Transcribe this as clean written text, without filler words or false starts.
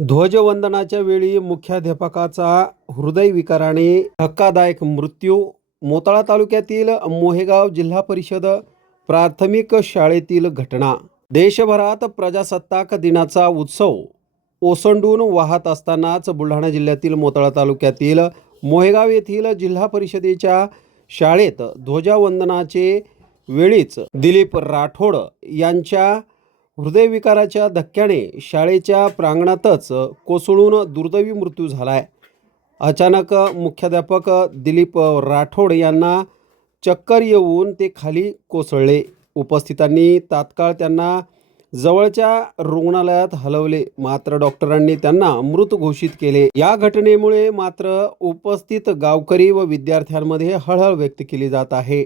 ध्वजवंदनाच्या वेळी मुख्याध्यापकाचा हृदयविकाराने धक्कादायक मृत्यू. मोताळा तालुक्यातील मोहेगाव जिल्हा परिषद प्राथमिक शाळेतील घटना. देशभरात प्रजासत्ताक दिनाचा उत्सव ओसंडून वाहत असतानाच बुलढाणा जिल्ह्यातील मोताळा तालुक्यातील मोहेगाव येथील जिल्हा परिषदेच्या शाळेत ध्वजवंदनाचे वेळीच दिलीप राठोड यांच्या हृदयविकाराच्या धक्क्याने शाळेच्या प्रांगणातच कोसळून दुर्दैवी मृत्यू झाला आहे. अचानक मुख्याध्यापक दिलीप राठोड यांना चक्कर येऊन ते खाली कोसळले. उपस्थितांनी तात्काळ त्यांना जवळच्या रुग्णालयात हलवले, मात्र डॉक्टरांनी त्यांना मृत घोषित केले. या घटनेमुळे मात्र उपस्थित गावकरी व विद्यार्थ्यांमध्ये हळहळ व्यक्त केली जात आहे.